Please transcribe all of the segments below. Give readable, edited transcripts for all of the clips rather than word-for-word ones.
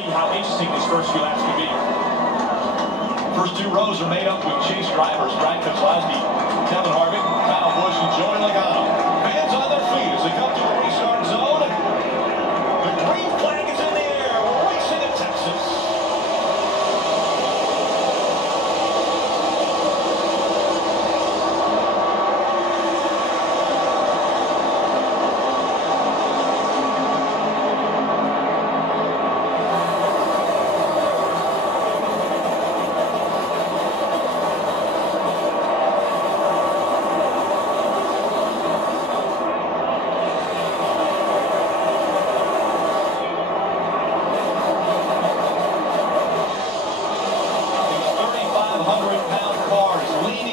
see how interesting these first few laps can be. First two rows are made up with chase drivers. Brad Keselowski, Kevin Harvick, Kyle Busch, and Joey Logano. Fans on their feet as they come to the restart zone. The green flag is in the air. We're racing in Texas.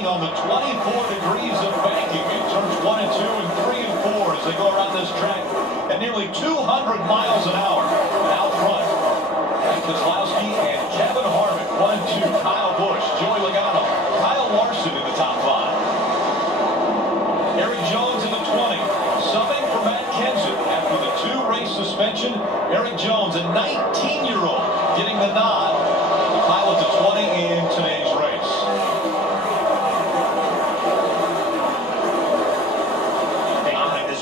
On the 24 degrees of banking in turns 1 and 2 and 3 and 4 as they go around this track at nearly 200 miles an hour. Out front, Keselowski and Kevin Harvick, 1 and 2. Kyle Busch, Joey Logano, Kyle Larson in the top 5. Eric Jones in the 20, subbing for Matt Kenseth after the 2-race suspension. Eric Jones, a 19-year-old, getting the nod. The pilot to 20 in today's race.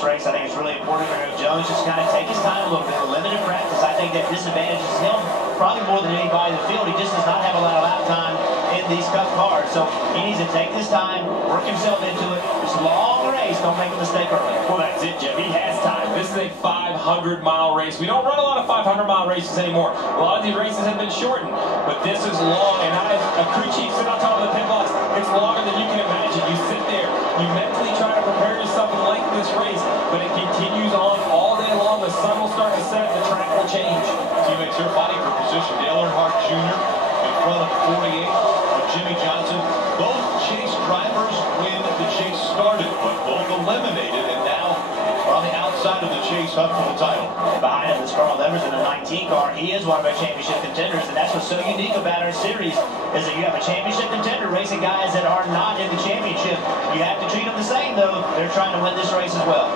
Race. I think it's really important for Jones just kind of take his time a little bit. Limited practice, I think that disadvantages him probably more than anybody in the field. He just does not have a lot of lap time in these Cup cars, so he needs to take this time, work himself into it. It's a long race. Don't make a mistake early. Well, that's it, Jeff. He has time. This is a 500-mile race. We don't run a lot of 500-mile races anymore. A lot of these races have been shortened, but this is long. And as a crew chief sitting on top of the pit box, it's longer than you can imagine. You sit there, you mentally try to prepare yourself and lengthen this race, but it continues on all day long. The sun will start to set, the track will change. Teammates here fighting for position. Dale Earnhardt Jr. in front of 48 of Jimmy Johnson. Both chase drivers when the chase started, but both eliminated and now are on the outside of the chase hunt for the title. Behind him is Carl Evers in a 19 car. He is one of our championship contenders, and that's what's so unique about our series is that you have a championship contender racing guys that are not in the championship. You have to treat them the same, though. They're trying to win this race as well.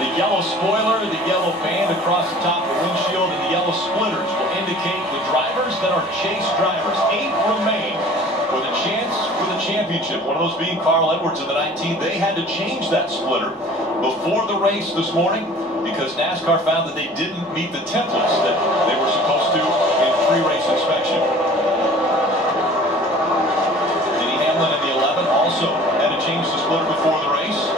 The yellow spoiler, the yellow band across the top of the windshield, and the yellow splitters will indicate the drivers that are chase drivers. 8 remain with a chance for the championship. One of those being Carl Edwards in the 19. They had to change that splitter before the race this morning because NASCAR found that they didn't meet the templates that they were supposed to in pre-race inspection. Denny Hamlin in the 11 also had to change the splitter before the race.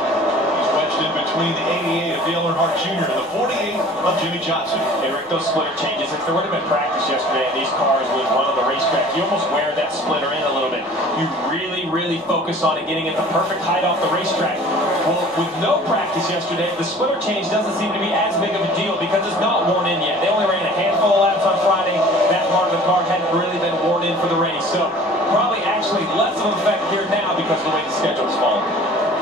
In between the 88 of Dale Earnhardt Jr. and the 48 of Jimmy Johnson. Hey, Rick, those splitter changes, if there would have been practice yesterday and these cars would run on the racetrack, you almost wear that splitter in a little bit. You really focus on it, getting it the perfect height off the racetrack. Well, with no practice yesterday, the splitter change doesn't seem to be as big of a deal because it's not worn in yet. They only ran a handful of laps on Friday. That part of the car hadn't really been worn in for the race. So probably actually less of an effect here now because of the way the schedule is falling.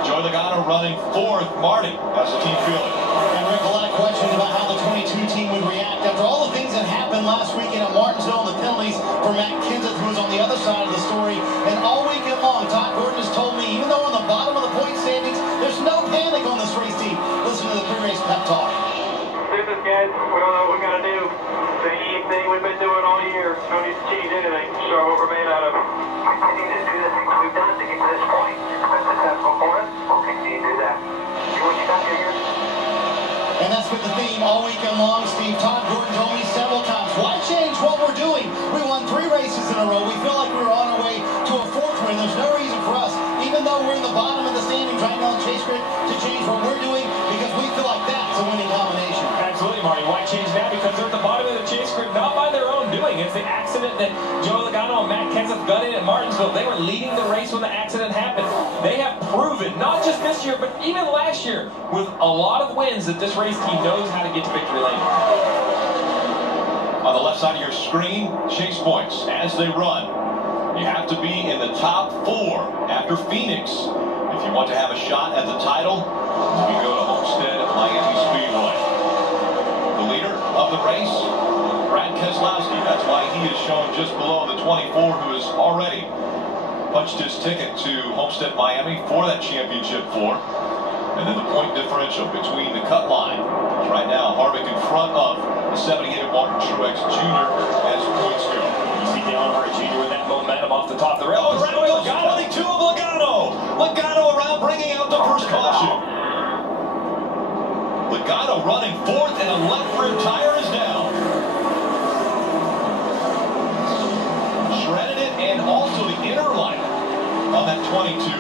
Joey Logano running 4th. Marty, how's the team feeling? And Rick, a lot of questions about how the 22 team would react after all the things that happened last weekend at Martinsville and the penalties for Matt Kenseth, who was on the other side of the story. And all weekend long, Todd Gordon has told me, even though on the bottom of the point standings, there's no panic on this race team. Listen to the pre-race pep talk. Business, guys. We don't know what we got to do. Same thing we've been doing all year. No need to change anything. Show what we're made out of. Continue to do the things we've done to get to this point. It's been successful for us. We'll continue to do that. See what you got here? And that's been the theme all weekend long, Steve. Todd Gordon told me several times, why change what we're doing? We won 3 races in a row. We feel like we were on our way to a 4th win. There's no reason for us, even though we're in the bottom of the standings right now on Chase Grid, to change what we're doing because we feel like that's a winning combination. Absolutely, Marty. Why change now? Because they're at the bottom of the chase grid, not by their own doing. It's the accident that Joey Logano and Matt Kenseth got in at Martinsville. They were leading the race when the accident happened. They have proven, not just this year, but even last year, with a lot of wins, that this race team knows how to get to victory lane. On the left side of your screen, chase points as they run. You have to be in the top 4 after Phoenix. If you want to have a shot at the title, you go to Homestead Miami Speedway. The leader of the race, Brad Keselowski. That's why he is shown just below the 24, who has already punched his ticket to Homestead Miami for that championship 4. And then the point differential between the cut line. Right now, Harvick in front of 78 Martin Truex Jr. as points go. You see Dale Earnhardt Jr. with that momentum off the top of the rail. Oh, around goes 22 of Logano. Logano around, bringing out the first caution. Logano running fourth, and a left rear tire is down. Shredded it, and also the inner light on that 22.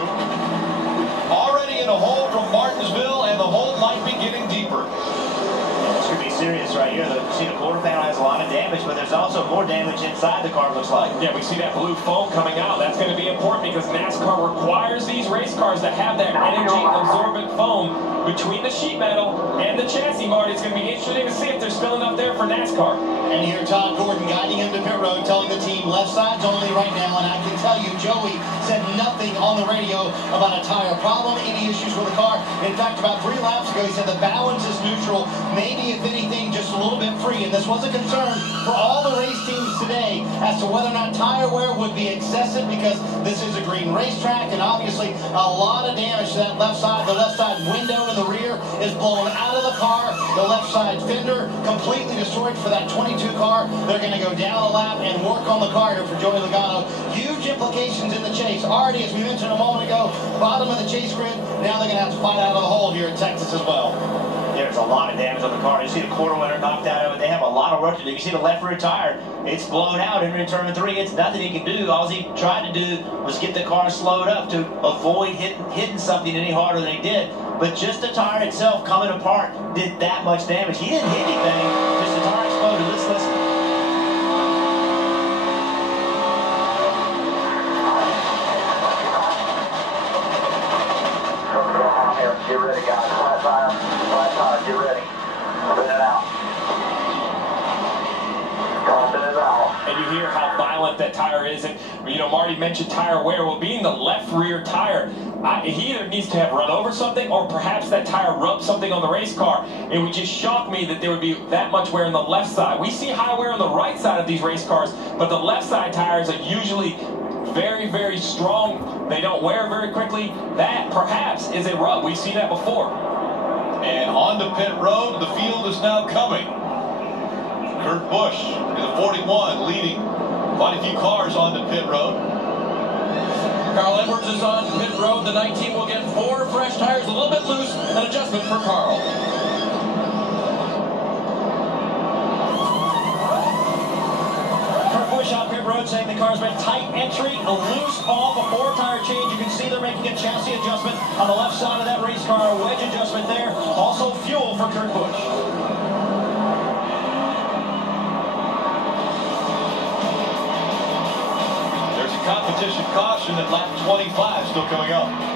Already in a hole from Martinsville, and the hole might be getting deeper. This could be serious right here. The quarter panel has a lot of damage, but there's also more damage inside the car, looks like. Yeah, we see that blue foam coming out. That's going to be important because NASCAR requires these race cars to have that energy-absorbent foam between the sheet metal and the chassis, Marty. It's going to be interesting to see if there's still enough there for NASCAR. And here Todd Gordon guiding him to pit road, telling the team left sides only right now. And I can tell you, Joey said nothing on the radio about a tire problem, any issues with the car. In fact, about 3 laps ago, he said the balance is neutral, maybe if anything, just a little bit free. And this was a concern for all the race teams today as to whether or not tire wear would be excessive, because this is a green racetrack, and obviously a lot of damage to that left side. The left side window in the rear is blown out of the car. The left side fender completely destroyed for that 22 car. They're going to go down a lap and work on the car here for Joey Logano. Huge implications in the chase. Already, as we mentioned a moment ago, bottom of the chase grid. Now they're going to have to fight out of the hole here in Texas as well. There's a lot of damage on the car. You see the quarter winner knocked out of it. They have a lot of work to do. You see the left rear tire. It's blown out in turn 3. It's nothing he can do. All he tried to do was get the car slowed up to avoid hitting something any harder than he did. But just the tire itself coming apart did that much damage. He didn't hit anything. Just the tire exploded. Let's listen. Get ready, guys. Flat tire, get ready. Spin it out. Spin it out. And you hear how violent that tire is. And, you know, Marty mentioned tire wear. Well, being the left rear tire, he either needs to have run over something, or perhaps that tire rubbed something on the race car. It would just shock me that there would be that much wear on the left side. We see high wear on the right side of these race cars, but the left side tires are usually very, very strong. They don't wear very quickly. That perhaps is a rub. We've seen that before. And on to pit road, the field is now coming. Kurt Busch in the 41 leading quite a few cars on the pit road. Carl Edwards is on pit road. The 19 will get 4 fresh tires, a little bit loose, an adjustment for Carl. Kurt Busch on pit road saying the car's been tight entry, a loose off, a 4-tire change. You can see they're making a chassis adjustment on the left side of that race car, a wedge adjustment there. Also fuel for Kurt Busch. There's a competition caution at lap 25 still coming up.